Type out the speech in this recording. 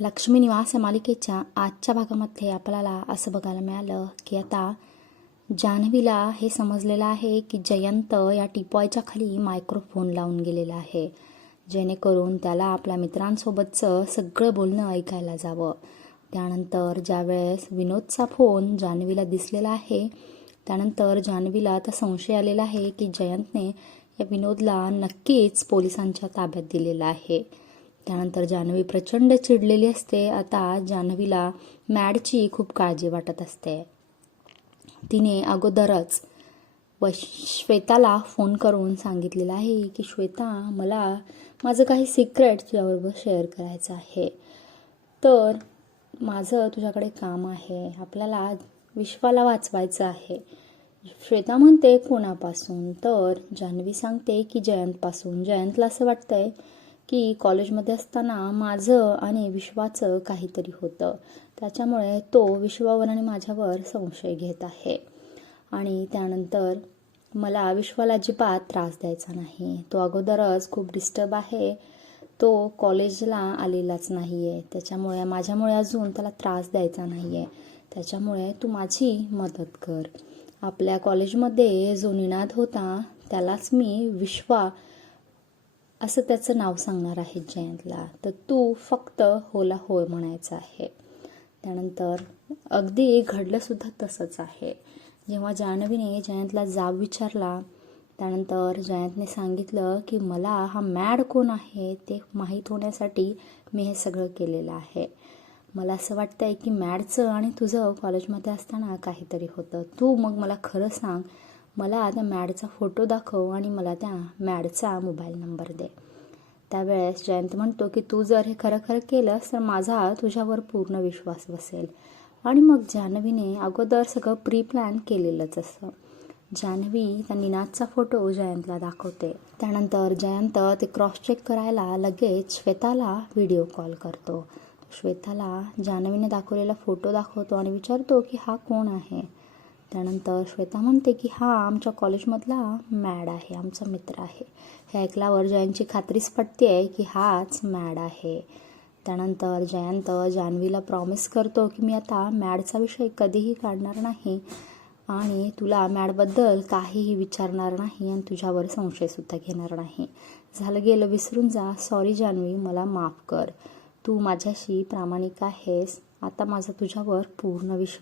लक्ष्मी निवास मालिकेच्या आजच्या भागामध्ये आपल्याला असं बघायला मिळालं की आता जान्हवीला हे समजलेलं आहे की जयंत या टिपॉयच्या खाली मायक्रोफोन लावून गेलेला आहे. जेणेकरून त्याला आपल्या मित्रांसोबतचं सगळं बोलणं ऐकायला जावं. त्यानंतर ज्यावेळेस विनोदचा फोन जान्हवीला दिसलेला आहे त्यानंतर जान्हवीला आता संशय आलेला आहे की जयंतने या विनोदला नक्कीच पोलिसांच्या ताब्यात दिलेला आहे. त्यानंतर जान्हवी प्रचंड चिडलेली असते. आता जान्हवीला मॅडची खूप काळजी वाटत असते. तिने अगोदरच व श्वेताला फोन करून सांगितलेलं आहे की श्वेता मला माझं काही सिक्रेट तुझ्याबरोबर शेअर करायचं आहे. तर माझं तुझ्याकडे काम आहे. आपल्याला विश्वाला वाचवायचं आहे. श्वेता म्हणते कोणापासून? तर जान्हवी सांगते की जयंतपासून. जयंतला असं वाटतंय की कॉलेजमध्ये असताना माझं आणि विश्वाचं काहीतरी होतं. त्याच्यामुळे तो विश्वावर आणि माझ्यावर संशय घेत आहे. आणि त्यानंतर मला विश्वाला अजिबात त्रास द्यायचा नाही. तो अगोदरच खूप डिस्टर्ब आहे. तो कॉलेजला आलेलाच नाही आहे त्याच्यामुळे माझ्यामुळे अजून त्याला त्रास द्यायचा नाही आहे त्याच्यामुळे तू माझी मदत कर. आपल्या कॉलेजमध्ये जो निनाद होता त्यालाच मी विश्वा असं त्याचं नाव सांगणार आहे जयंतला. तर तू फक्त होला होय म्हणायचं आहे. त्यानंतर अगदी घडलंसुद्धा तसंच आहे. जेव्हा जान्हवीने जयंतला जाब विचारला त्यानंतर जयंतने सांगितलं की मला हा मॅड कोण आहे ते माहीत होण्यासाठी मी हे सगळं केलेलं आहे. मला असं वाटतं आहे की मॅडचं आणि तुझं कॉलेजमध्ये असताना काहीतरी होतं. तू मग मला खरं सांग मला त्या मॅडचा फोटो दाखव आणि मला त्या मॅडचा मोबाईल नंबर दे. त्यावेळेस जयंत म्हणतो की तू जर हे खरं खरं केलंस तर माझा तुझ्यावर पूर्ण विश्वास बसेल. आणि मग जान्हवीने अगोदर सगळं प्री प्लॅन केलेलंच असं जान्हवी त्या निनादचा फोटो जयंतला दाखवते. त्यानंतर जयंत ते क्रॉस चेक करायला लगेच श्वेताला व्हिडिओ कॉल करतो. श्वेताला जान्हवीने दाखवलेला फोटो दाखवतो आणि विचारतो की हा कोण आहे? त्यानंतर श्वेता म्हणते की हा आमच्या कॉलेजमधला मॅड आहे आमचा मित्र आहे. हे ऐकल्यावर जयंतची खात्रीच पटते आहे की हाच मॅड आहे. त्यानंतर जयंत जान्हवीला प्रॉमिस करतो की मी आता मॅडचा विषय कधीही काढणार नाही आणि तुला मॅडबद्दल काहीही विचारणार नाही आणि तुझ्यावर संशयसुद्धा घेणार नाही. झालं गेलं विसरून जा. सॉरी जान्हवी मला माफ कर. तू माझ्याशी प्रामाणिक आहेस. आता माझा तुझ्यावर पूर्ण विश्वास